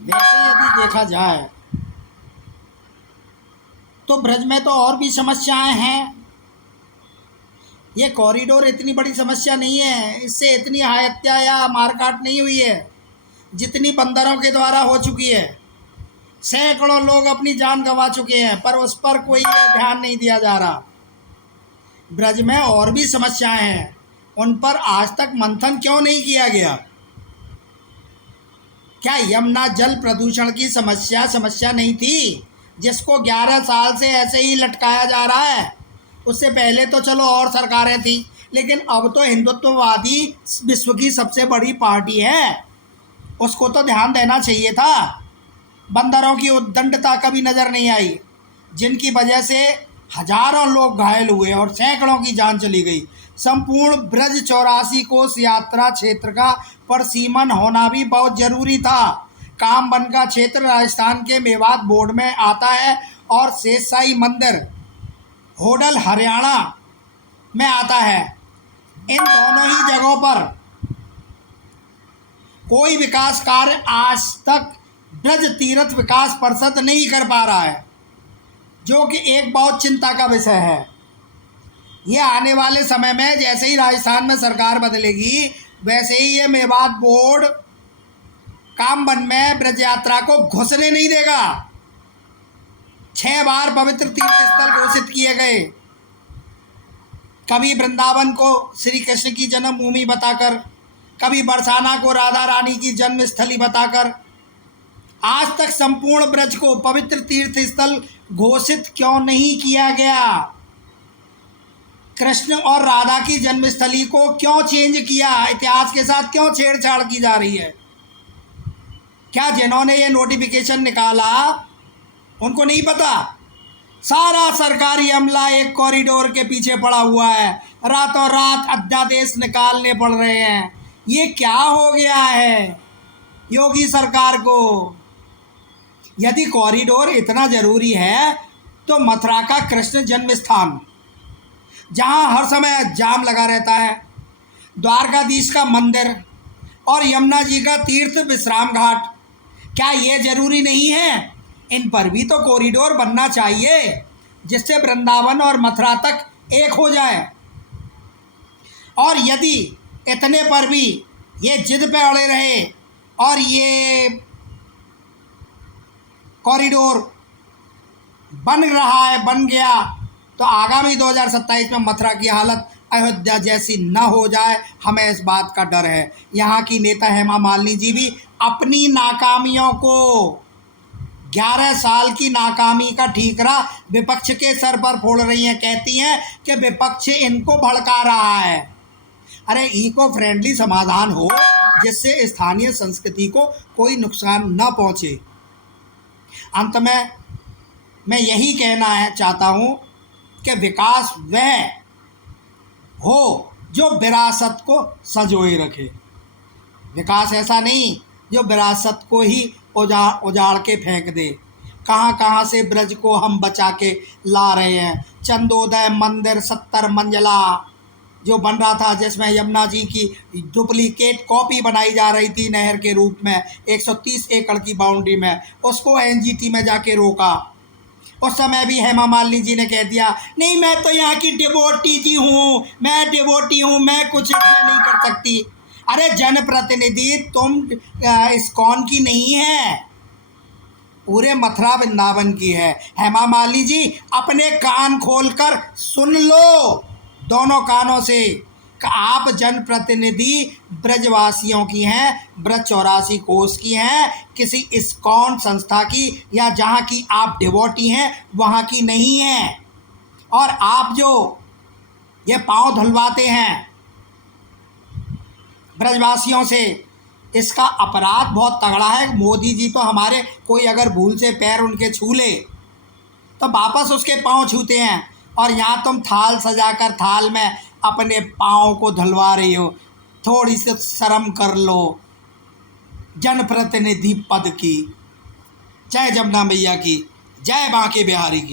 वैसे यदि देखा जाए तो ब्रज में तो और भी समस्याएं हैं। ये कॉरिडोर इतनी बड़ी समस्या नहीं है, इससे इतनी हत्या या मारकाट नहीं हुई है जितनी बंदरों के द्वारा हो चुकी है। सैकड़ों लोग अपनी जान गंवा चुके हैं, पर उस पर कोई ध्यान नहीं दिया जा रहा। ब्रज में और भी समस्याएं हैं, उन पर आज तक मंथन क्यों नहीं किया गया? क्या यमुना जल प्रदूषण की समस्या नहीं थी, जिसको 11 साल से ऐसे ही लटकाया जा रहा है? उससे पहले तो चलो और सरकारें थी, लेकिन अब तो हिंदुत्ववादी विश्व की सबसे बड़ी पार्टी है, उसको तो ध्यान देना चाहिए था। बंदरों की उद्दंडता कभी नज़र नहीं आई, जिनकी वजह से हजारों लोग घायल हुए और सैकड़ों की जान चली गई। संपूर्ण ब्रज 84 कोस यात्रा क्षेत्र का परसीमन होना भी बहुत ज़रूरी था। कामबन का क्षेत्र राजस्थान के मेवात बोर्ड में आता है और शेषशाही मंदिर होडल हरियाणा में आता है। इन दोनों ही जगहों पर कोई विकास कार्य आज तक ब्रज तीर्थ विकास परिषद नहीं कर पा रहा है, जो कि एक बहुत चिंता का विषय है। ये आने वाले समय में जैसे ही राजस्थान में सरकार बदलेगी, वैसे ही ये मेवात बोर्ड कामबन में ब्रज यात्रा को घुसने नहीं देगा। 6 बार पवित्र तीर्थ स्थल घोषित किए गए, कभी वृंदावन को श्री कृष्ण की जन्मभूमि बताकर, कभी बरसाना को राधा रानी की जन्मस्थली बताकर। आज तक संपूर्ण ब्रज को पवित्र तीर्थ स्थल घोषित क्यों नहीं किया गया? कृष्ण और राधा की जन्मस्थली को क्यों चेंज किया? इतिहास के साथ क्यों छेड़छाड़ की जा रही है? क्या जिन्होंने ये नोटिफिकेशन निकाला उनको नहीं पता? सारा सरकारी अमला एक कॉरिडोर के पीछे पड़ा हुआ है, रातों रात अध्यादेश निकालने पड़ रहे हैं। ये क्या हो गया है योगी सरकार को? यदि कॉरिडोर इतना ज़रूरी है तो मथुरा का कृष्ण जन्म स्थान, जहाँ हर समय जाम लगा रहता है, द्वारकाधीश का मंदिर और यमुना जी का तीर्थ विश्राम घाट, क्या ये ज़रूरी नहीं है? इन पर भी तो कॉरिडोर बनना चाहिए, जिससे वृंदावन और मथुरा तक एक हो जाए। और यदि इतने पर भी ये जिद पे अड़े रहे और ये कॉरिडोर बन रहा है, बन गया, तो आगामी 2027 में मथुरा की हालत अयोध्या जैसी न हो जाए, हमें इस बात का डर है। यहाँ की नेता हेमा मालिनी जी भी अपनी नाकामियों को, 11 साल की नाकामी का ठीकरा विपक्ष के सर पर फोड़ रही हैं। कहती हैं कि विपक्ष इनको भड़का रहा है। अरे इको फ्रेंडली समाधान हो, जिससे स्थानीय संस्कृति को कोई नुकसान न पहुँचे। अंत में मैं यही चाहता हूँ कि विकास वह हो जो विरासत को संजोए रखे। विकास ऐसा नहीं जो विरासत को ही उजाड़ के फेंक दे। कहाँ कहाँ से ब्रज को हम बचा के ला रहे हैं। चंदोदय मंदिर 70 मंजिला जो बन रहा था, जिसमें यमुना जी की डुप्लीकेट कॉपी बनाई जा रही थी नहर के रूप में 130 एकड़ की बाउंड्री में, उसको एनजीटी में जाके रोका। उस समय भी हेमा मालिनी जी ने कह दिया, नहीं मैं तो यहाँ की डिवोटी जी हूँ, मैं डिवोटी हूँ, मैं कुछ इसमें नहीं कर सकती। अरे जनप्रतिनिधि तुम इस्कॉन की नहीं है, पूरे मथुरा वृंदावन की है। हेमा मालिनी जी अपने कान खोलकर सुन लो, दोनों कानों से, कि आप जनप्रतिनिधि ब्रजवासियों की हैं, ब्रज 84 कोस की हैं, किसी इस्कॉन संस्था की या जहाँ की आप डिवोटी हैं वहाँ की नहीं हैं। और आप जो ये पांव धुलवाते हैं ब्रजवासियों से, इसका अपराध बहुत तगड़ा है। मोदी जी तो हमारे, कोई अगर भूल से पैर उनके छू ले तो वापस उसके पांव छूते हैं, और यहाँ तुम थाल सजाकर थाल में अपने पाँव को धुलवा रही हो। थोड़ी सी शर्म कर लो जनप्रतिनिधि पद की। जय जमुना मैया की, जय बांके बिहारी की।